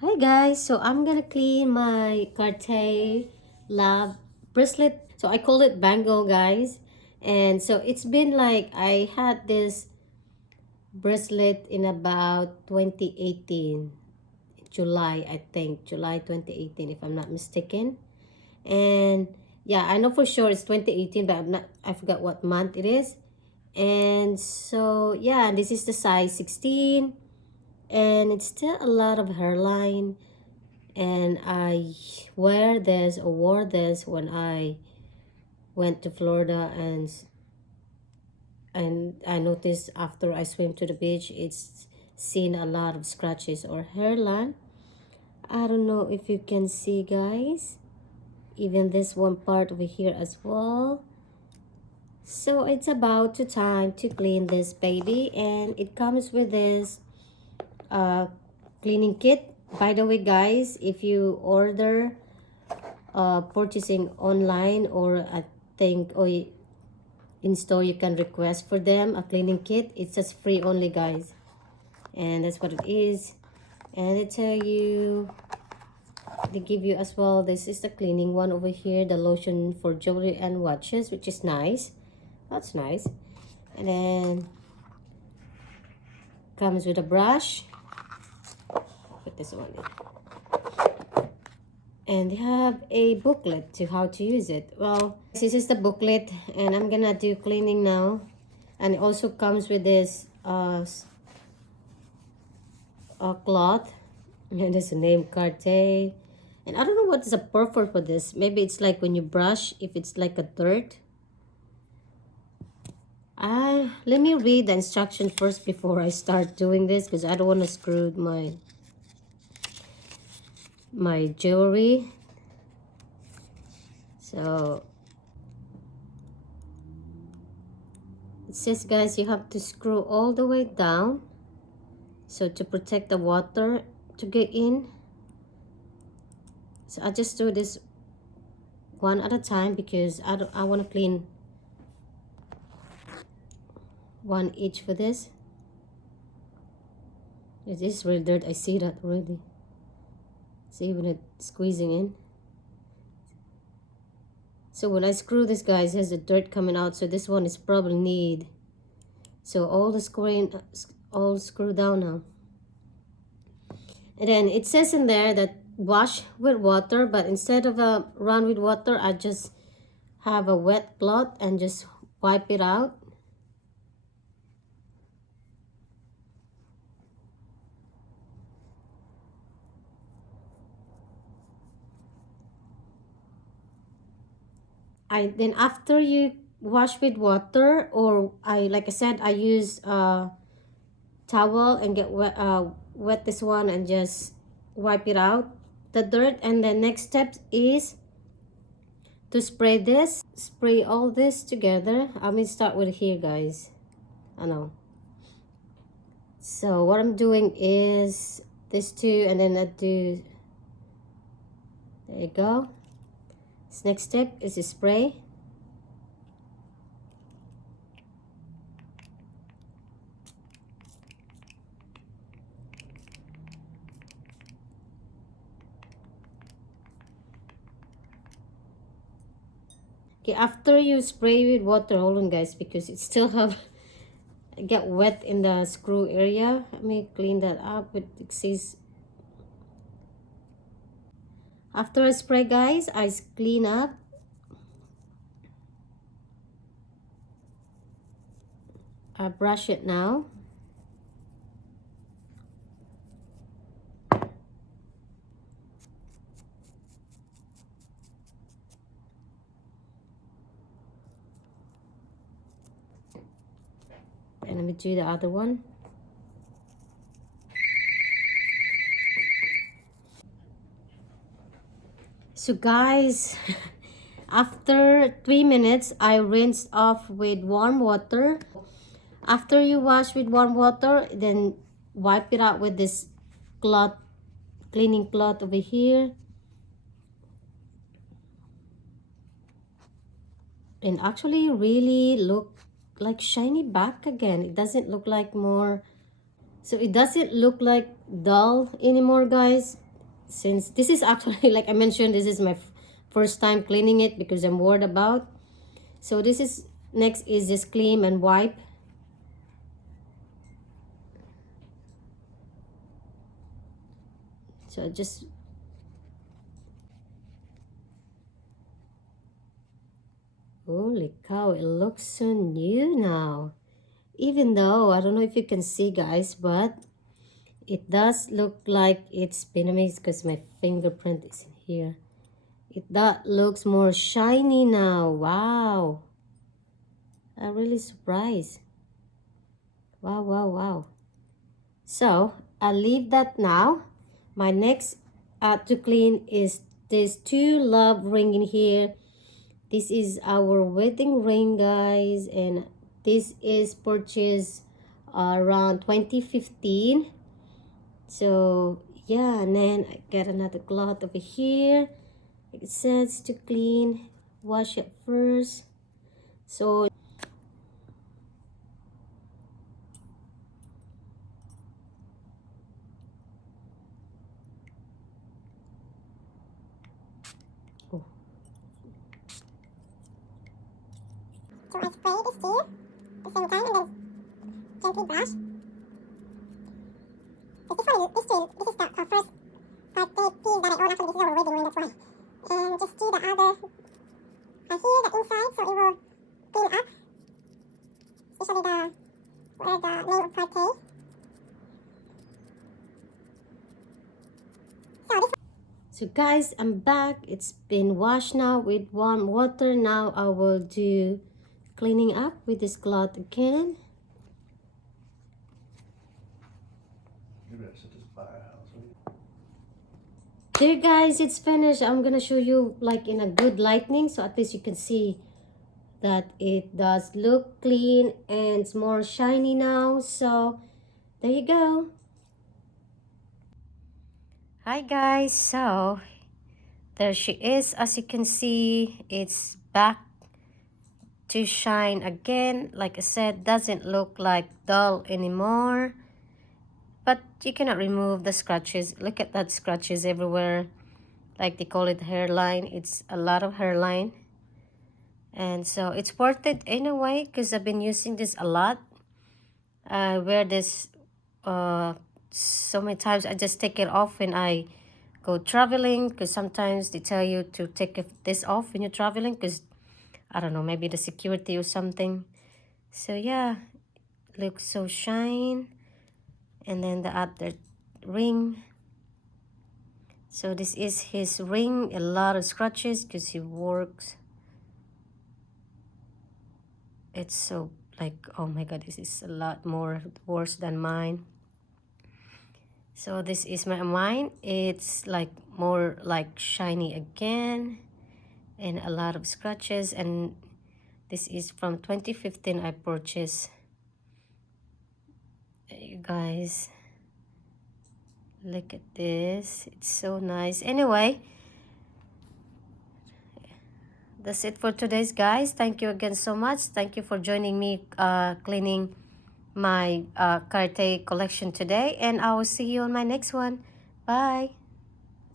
Hi guys, so I'm gonna clean my Cartier lab bracelet. So I call it bangle, guys. And so it's been like I had this bracelet in about 2018, July, I think, July 2018 if I'm not mistaken. And yeah, I know for sure it's 2018, but I forgot what month it is. And so yeah, this is the size 16, and it's still a lot of hairline, and I wore this when I went to Florida, and I noticed after I swim to the beach it's seen a lot of scratches or hairline. I don't know if you can see, guys, even this one part over here as well. So it's about to time to clean this baby, and it comes with this uh cleaning kit. By the way, guys, if you order purchasing online, or I think, or in store, you can request for them a cleaning kit. It's just free only, guys, and that's what it is. And they give you as well, this is the cleaning one over here, the lotion for jewelry and watches, which is nice. That's nice. And then comes with a brush. Put this one in. And they have a booklet to how to use it. Well, this is the booklet, and I'm gonna do cleaning now. And it also comes with this cloth, and there's a name Cartier. And I don't know what is the purpose for this. Maybe it's like when you brush, if it's like a dirt. Let me read the instruction first before I start doing this, because I don't want to screw my jewelry. So it says, guys, you have to screw all the way down, so to protect the water to get in. So I just do this one at a time, because I want to clean one each for this. It is real dirt, I see that already. See when it's squeezing in. So when I screw this, guys, there's the dirt coming out, so this one is probably need. So all the screwing, all screw down now. And then it says in there that wash with water, but instead of run with water, I just have a wet cloth and just wipe it out. Then after you wash with water, or like I said, I use a towel and get wet this one and just wipe it out, the dirt. And the next step is to spray all this together. I'm gonna start with here, guys. I know. So what I'm doing is this two, and then I do, there you go. This next step is to spray. Okay, after you spray with water, hold on, guys, because it still have get wet in the screw area. Let me clean that up with excess. After I spray, guys, I clean up. I brush it now. And let me do the other one. So, guys, after 3 minutes, I rinsed off with warm water. After you wash with warm water, then wipe it out with this cloth, cleaning cloth over here. And actually really look like shiny back again. It doesn't look like more, so it doesn't look like dull anymore, guys. since this is actually, like I mentioned, this is my first time cleaning it because I'm worried about. So this is, next is just clean and wipe. So just, holy cow, it looks so new now. Even though, I don't know if you can see guys, but it does look like it's been amazed because my fingerprint is in here. That looks more shiny now. Wow. I'm really surprised. Wow, wow, wow. So I'll leave that now. My next to clean is this two love ring in here. This is our wedding ring, guys, and this is purchased around 2015. So yeah, and then I got another cloth over here. It says to clean, wash it first. So oh. So I spray this here at the same time and then gently brush. But this one, this tool, this is the first Cartier piece that I own. Actually, this is our wedding ring, that's why. And just do the other here, the inside, so it will clean up. Especially the, where the name of Cartier. So this So guys, I'm back. It's been washed now with warm water. Now I will do cleaning up with this cloth again. There guys, it's finished. I'm gonna show you like in a good lighting, so at least you can see that it does look clean and it's more shiny now. So there you go. Hi guys, so there she is. As you can see, it's back to shine again. Like I said, doesn't look like dull anymore, but you cannot remove the scratches. Look at that, scratches everywhere, like they call it hairline. It's a lot of hairline, and so it's worth it anyway because I've been using this a lot. I wear this so many times. I just take it off when I go traveling, because sometimes they tell you to take this off when you're traveling because I don't know, maybe the security or something. So yeah, looks so shine. And then the other ring. So this is his ring. A lot of scratches because he works. It's so like, oh my god, this is a lot more worse than mine. So this is mine. It's like more like shiny again and a lot of scratches. And this is from 2015 I purchased. You guys, look at this. It's so nice. Anyway, that's it for today's guys. Thank you again so much. Thank you for joining me cleaning my Cartier collection today, and I will see you on my next one. Bye.